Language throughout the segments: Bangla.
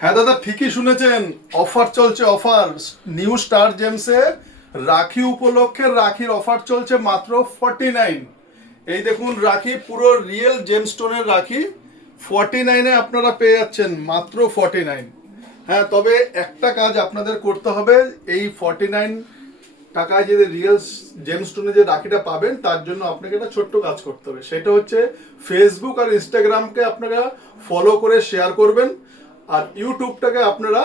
হ্যাঁ দাদা, ঠিকই শুনেছেন। অফার চলছে, অফার। নিউ স্টার জেমসে রাখি উপলক্ষে রাখির অফার চলছে মাত্র 49। এই দেখুন রাখি, পুরো রিয়েল জেমস্টোনের রাখি 49-এ আপনারা পেয়ে যাচ্ছেন, মাত্র 49। হ্যাঁ, তবে একটা কাজ আপনাদের করতে হবে। এই 49 টাকায় যে রিয়েল জেমস্টোনে যে রাখিটা পাবেন, তার জন্য আপনাকে একটা ছোট্ট কাজ করতে হবে। সেটা হচ্ছে ফেসবুক আর ইনস্টাগ্রামকে আপনারা ফলো করে শেয়ার করবেন, আর ইউটিউবটাকে আপনারা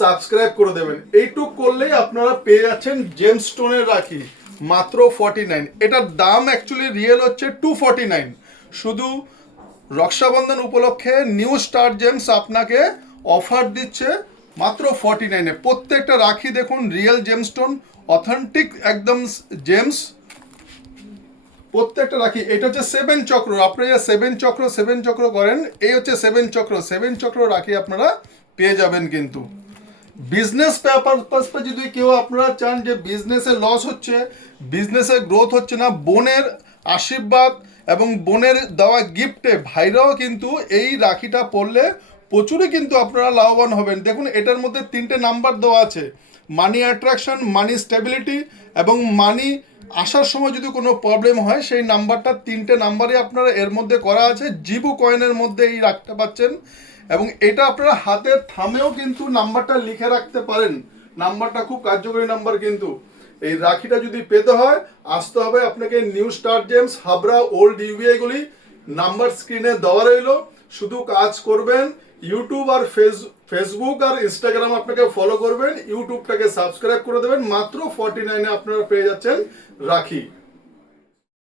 সাবস্ক্রাইব করে দেবেন। এইটুক করলেই আপনারা পেয়ে যাচ্ছেন জেমস্টোনের রাখি মাত্র 49। এটার দাম অ্যাকচুয়ালি রিয়েল হচ্ছে 249। শুধু রক্ষাবন্ধন উপলক্ষে নিউ স্টার জেমস আপনাকে অফার দিচ্ছে মাত্র 49-এ। প্রত্যেকটা রাখি দেখুন রিয়েল জেমস্টোন, অথেন্টিক একদম জেমস। প্রত্যেকটা রাখি, এটা হচ্ছে 7 চক্র। আপনারা যে 7 চক্র করেন, এই হচ্ছে 7 চক্র রাখি আপনারা পেয়ে যাবেন। কিন্তু বিজনেস পারপাসে যদি কেউ আপনারা চান যে বিজনেসে লস হচ্ছে, বিজনেসে গ্রোথ হচ্ছে না, বোনের আশীর্বাদ এবং বোনের দেওয়া গিফটে ভাইরাও কিন্তু এই রাখিটা পরলে প্রচুরই কিন্তু আপনারা লাভবান হবেন। দেখুন এটার মধ্যে 3টে নাম্বার দেওয়া আছে: মানি অ্যাট্রাকশন, মানি স্টেবিলিটি এবং মানি আসার সময় যদি কোনো প্রবলেম হয়, সেই নাম্বারটা 3টে নাম্বারই আপনারা এর মধ্যে করা আছে। জিবু কয়েনের মধ্যে এই রাখতে পাচ্ছেন, এবং এটা আপনারা হাতের থামেও কিন্তু নাম্বারটা লিখে রাখতে পারেন। নাম্বারটা খুব কার্যকরী নাম্বার। কিন্তু এই রাখিটা যদি পেতে হয়, আসতে হবে আপনাকে New Star Gems, Habra old ইউবিআইগুলি। নাম্বার স্ক্রিনে দেওয়া রইল। শুধু কাজ করবেন, ইউটিউব আর ফেসবুক আর ইনস্টাগ্রাম আপনাকে ফলো করবেন, ইউটিউবটাকে সাবস্ক্রাইব করে দেবেন। মাত্র 49-এ আপনারা পেয়ে যাচ্ছেন রাখি।